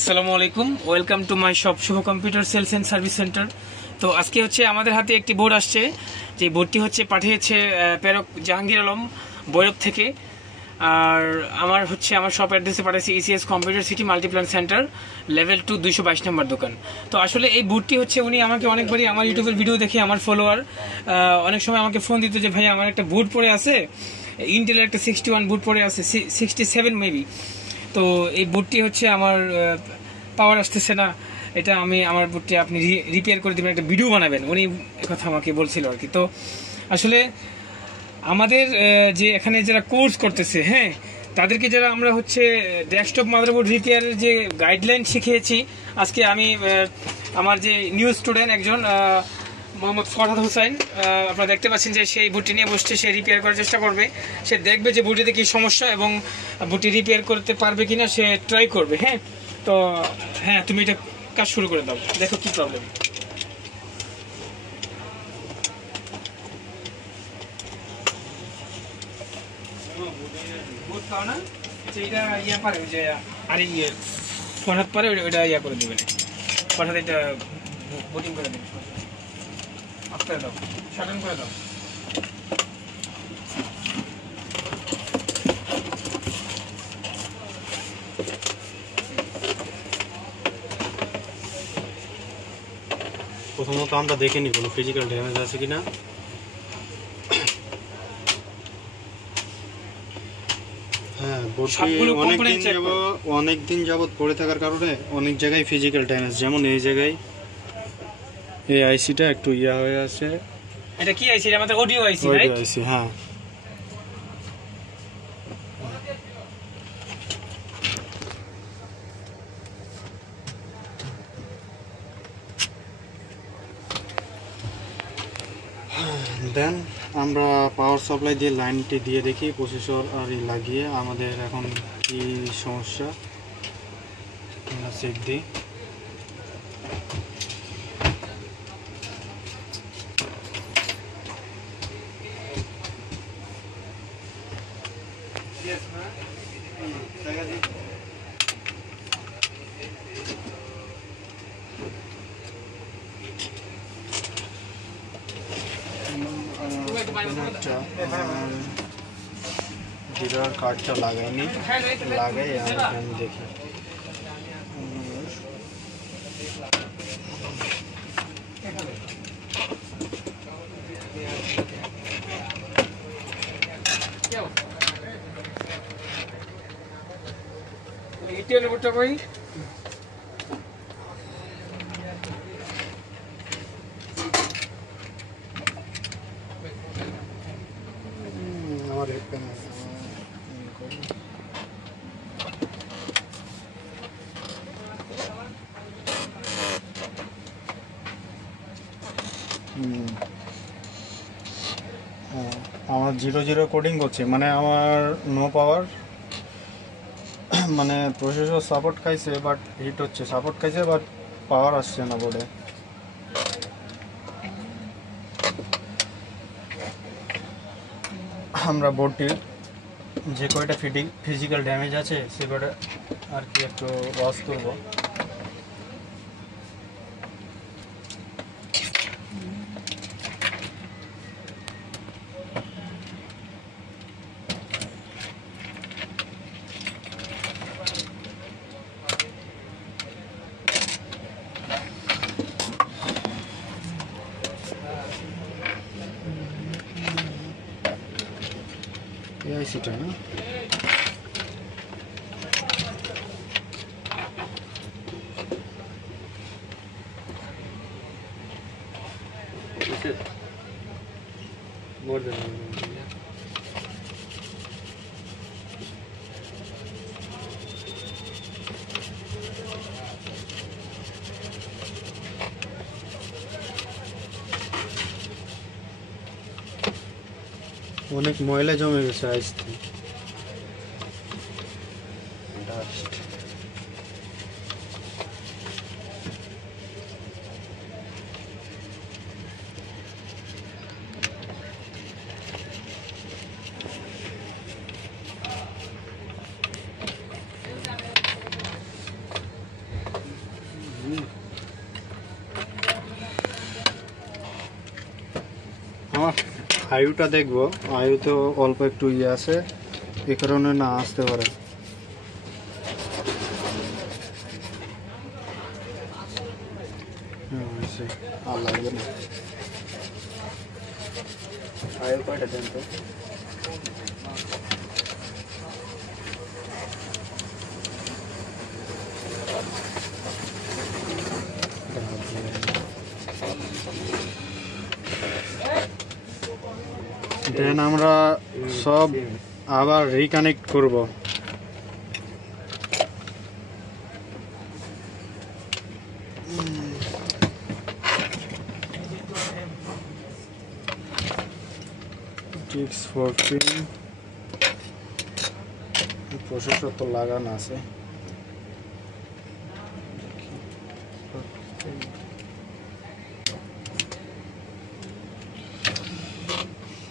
আসসালামু আলাইকুম, welcome to my shop Shubho computer sales and service centre. তো আজকে হচ্ছে আমাদের হাতে একটি বোর্ড আসছে, যে বোর্ডটি হচ্ছে পাঠিয়েছে প্রেরক জাহাঙ্গীর আলম বৈরব থেকে। আর আমার শপ অ্যাড্রেসে পাঠিয়েছে ECS computer city Multiplan centre, level 2, 222 নম্বর দোকান। তো আসলে এই বোর্ডটি হচ্ছে উনি আমাকে অনেকবারই আমার ইউটিউবের ভিডিও দেখে আমার ফলোয়ার অনেক সময় আমাকে ফোন দিত যে ভাই আমার একটা বোর্ড পড়ে আছে, ইন্টেলের একটা 61 বোর্ড পড়ে আছে, 67 মেবি। তো এই বোর্ডটি হচ্ছে আমার পাওয়ার আসতেছে না, এটা আমার বোর্ডটি আপনি রিপেয়ার করে দেবেন, একটা ভিডিও বানাবেন, উনি কথা আমাকে বলছিল আর কি। তো আসলে আমাদের যে এখানে যারা কোর্স করতেছে, হ্যাঁ, তাদেরকে যারা আমরা হচ্ছে ডেস্কটপ মাদারবোর্ড রিপেয়ারের যে গাইডলাইন শিখিয়েছি, আজকে আমি আমার যে নিউ স্টুডেন্ট একজন মোহাম্মদ ফরহাদ হোসেন, আপনারা দেখতে পাচ্ছেন যে সেই বুটটি নিয়ে বসছে, সে রিপেয়ার করার চেষ্টা করবে। সে দেখবে যে বুটিতে কী সমস্যা এবং বুটটি রিপেয়ার করতে পারবে কিনা সে ট্রাই করবে। হ্যাঁ, তো হ্যাঁ, তুমি এটা কাজ শুরু করে দাও, দেখো কি প্রবলেম। বুট পাও না, এটা ইয়া পারে যে আরে ফরহাদ পারে, ওইটা ইয়া করে দেবে, ফরহাদ এটা বুটিং করে দেবে, অফ করে দাও, শাটন করে দাও। প্রথমত আমরা দেখে নিই কোনো ফিজিক্যাল ড্যামেজ আছে কিনা। হ্যাঁ, অনেক দিন যাবত পড়ে থাকার কারণে অনেক জায়গায় ফিজিক্যাল ড্যামেজ, যেমন এই জায়গায় এই আইসিটা একটু ইয়া হয়ে আছে। এটা কি আইসি? আমাদের অডিও আইসি, রাইট? অডিও আইসি, হ্যাঁ। দেন আমরা পাওয়ার সাপ্লাই দিয়ে লাইনটি দিয়ে দেখি, প্রসেসর আর লাগিয়ে আমাদের এখন কি সমস্যা চেক দিই। জিরার কার্ডটা লাগাইনি, লাগাই আমি দেখি। আমার 0 কোডিং করছে, মানে আমার নো পাওয়ার, মানে প্রসেসর সাপোর্ট খাইছে বাট হিট হচ্ছে, সাপোর্ট খাইছে বাট পাওয়ার আসছে না বোর্ডে। আমরা বোর্ডটির যে কয়টা ফিজিক্যাল ড্যামেজ আছে সে কয়টা আর কি একটু ওয়াশ করবো। আইসিটা না, অনেক ময়লা জমে গেছে আইসতে। আমার আয়ুটা দেখবো, আয়ুতে অল্প একটু ইয়ে আছে, এ কারণে না আসতে পারে। আর লাগবে না। আয়ু কয়টা দেন তো? দেন আমরা সব আবার রিকানেক্ট করব। প্রসেসর তো লাগানো আছে।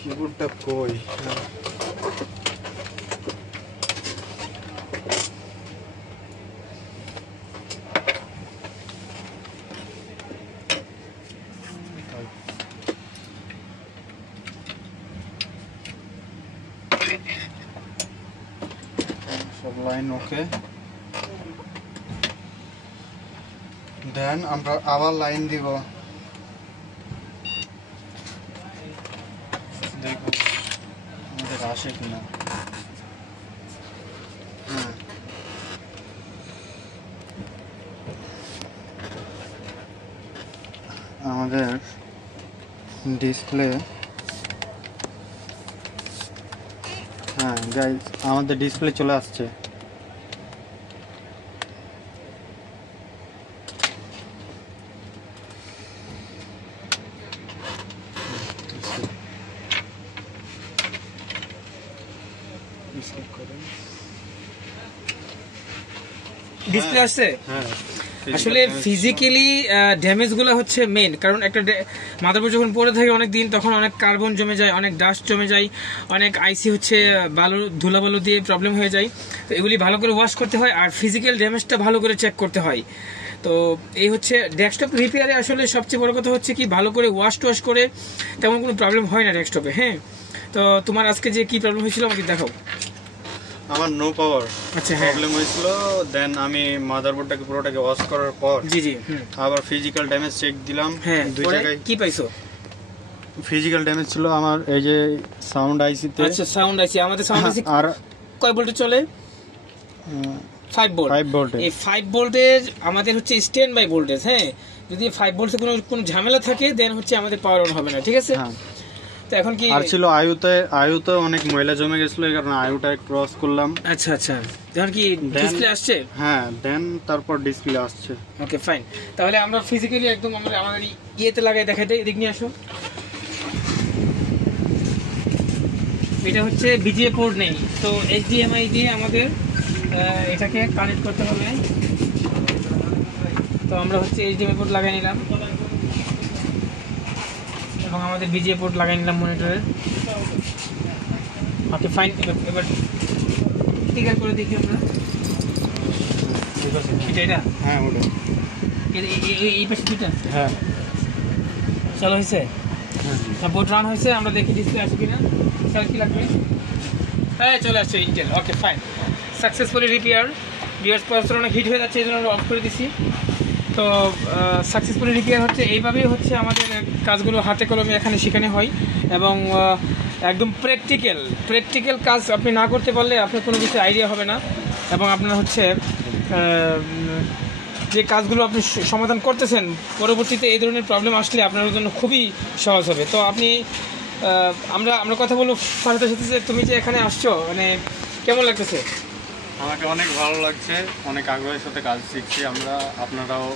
কিবোর্ডটা কই? সব লাইন ওকে। দেন আমরা আবার লাইন দিব। দেখো আমাদের আসে কিনা। আমাদের ডিসপ্লে, হ্যাঁ গাইস আমাদের ডিসপ্লে চলে আসছে। ডিসপ্লে আসছে। হ্যাঁ আসলে ফিজিক্যালি ড্যামেজগুলো হচ্ছে মেইন, কারণ একটা মাদারবোর্ড যখন পড়ে থাকে অনেক দিন, তখন অনেক কার্বন জমে যায়, অনেক ডাস্ট জমে যায়, অনেক আইসি হচ্ছে বালু ধুলাবালু দিয়ে প্রবলেম হয়ে যায়। তো এগুলি ভালো করে ওয়াশ করতে হয়, আর ফিজিক্যাল ড্যামেজটা ভালো করে চেক করতে হয়। তো এই হচ্ছে ডেস্কটপ রিপেয়ারে আসলে সবচেয়ে বড় কথা হচ্ছে কি, ভালো করে ওয়াশ টোয়াশ করে তেমন কোনো প্রবলেম হয় না ডেস্কটপে। হ্যাঁ, তো তোমার আজকে যে কি প্রবলেম হয়েছিল আমাকে দেখাও। আমার নো পাওয়ার আচ্ছা প্রবলেম হয়েছিল। দেন আমি মাদারবোর্ডটাকে পুরোটাকে ওয়াশ করার পর জি জি আবার ফিজিক্যাল ড্যামেজ চেক দিলাম। হ্যাঁ, দুই জায়গায় কি পাইছো? ফিজিক্যাল ড্যামেজ ছিল আমার এই যে সাউন্ড আইসিতে। আচ্ছা, সাউন্ড আইসি, আমাদের সাউন্ড আইসি আর কয় ভোল্টে চলে? 5 ভোল্ট। 5 ভোল্টে। এই 5 ভোল্টেজ আমাদের হচ্ছে স্ট্যান্ড বাই ভোল্টেজ। হ্যাঁ, যদি 5 ভোল্টে কোনো ঝামেলা থাকে দেন হচ্ছে আমাদের পাওয়ার অন হবে না, ঠিক আছে? হ্যাঁ। তো এখন কি আর ছিল আয়ুতে অনেক ময়লা জমে গেছিল, এই কারণে আয়ুটা ক্রস করলাম। আচ্ছা আচ্ছা, এখন কি ডিসপ্লে আসছে? হ্যাঁ, দেন তারপর ডিসপ্লে আসছে। ওকে ফাইন, তাহলে আমরা ফিজিক্যালি একদম আমরা আমাদের ইয়েতে লাগাই দেখাই দেই। এদিক নিয়ে আসো। এটা হচ্ছে বিজিএ পোর্ট নেই, তো এইচডিএমআই দিয়ে আমাদের এটাকে কানেক্ট করতে হবে। তো আমরা হচ্ছে এইচডিএমআই পোর্ট লাগাই নিলাম এবং আমাদের বিজিএ পোর্ট লাগাই নিলাম মনিটরের। ওকে ফাইন, এবার ক্লিয়ার করে দেখি আমরা। এটা হ্যাঁ ওটা এই পাশে দুইটা। হ্যাঁ চলো হয়েছে, হ্যাঁ বোর্ড রান হয়েছে। আমরা দেখি ডিসপ্লে আছে কিনা। স্যার কি লাগবে? হ্যাঁ চলে আসছে Intel. Okay fine, successfully repair. বিয়ার্স প্রসেসর অনেক হিট হয়ে যাচ্ছে, এই জন্য আমরা অফ করে দিছি। তো সাকসেসফুলি রিপেয়ার হচ্ছে এইভাবেই হচ্ছে আমাদের কাজগুলো হাতে কলমে এখানে শেখানো হয়, এবং একদম প্র্যাকটিক্যাল কাজ আপনি না করতে পারলে আপনার কোনো কিছু আইডিয়া হবে না, এবং আপনার হচ্ছে যে কাজগুলো আপনি সমাধান করতেছেন পরবর্তীতে এই ধরনের প্রবলেম আসলে আপনার জন্য খুবই সহজ হবে। তো আপনি আমরা কথা বলবো ফারহাদের সাথে, যে তুমি যে এখানে আসছো, মানে কেমন লাগতেছে? আমাকে অনেক ভালো লাগছে, অনেক আগ্রহের সাথে কাজ শিখছি আমরা। আপনারাও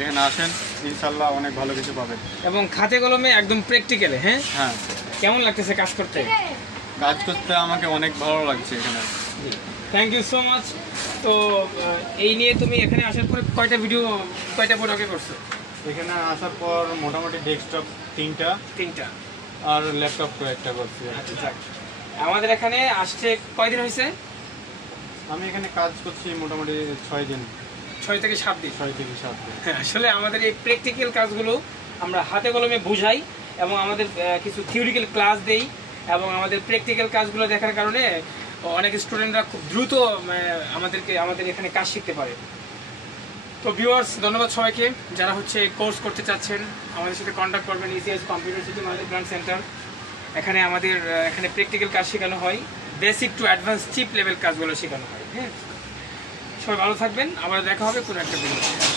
এখানে আসেন, ইনশাল্লাহ অনেক ভালো কিছু পাবেন। এবং খাতে কলমে একদম প্র্যাকটিক্যালে। হ্যাঁ হ্যাঁ, কেমন লাগতেছে কাজ করতে? আমাকে অনেক ভালো লাগছে এখানে। Thank you so much. তো এই নিয়ে তুমি এখানে আসার পরে কয়টা বোর্ড আগে করছো? এখানে আসার পর মোটামুটি ডেস্কটপ তিনটা আর ল্যাপটপ একটা করছি। আচ্ছা, আমাদের এখানে আসছে কয়দিন হয়েছে? আমি এখানে কাজ করছি মোটামুটি 6 দিন। 6 থেকে 7 দিন। 6 থেকে 7 দিন। হ্যাঁ, আসলে আমাদের এই প্র্যাকটিক্যাল কাজগুলো আমরা হাতে কলমে বুঝাই এবং আমাদের কিছু থিওরিক্যাল ক্লাস দেই এবং আমাদের প্র্যাকটিক্যাল কাজগুলো দেখার কারণে অনেক স্টুডেন্টরা খুব দ্রুত আমাদের এখানে কাজ শিখতে পারে। তো ভিউয়ার্স, ধন্যবাদ সবাইকে যারা হচ্ছে কোর্স করতে চাচ্ছেন, আমাদের সাথে কন্ট্যাক্ট করবেন। ECS computer city multi branch centre, এখানে এখানে প্র্যাকটিক্যাল কাজ শেখানো হয়, basic to advance chip level কাজগুলো শেখানো হয়। হ্যাঁ, সবাই ভালো থাকবেন, আবার দেখা হবে কোনো একটা ভিডিওতে।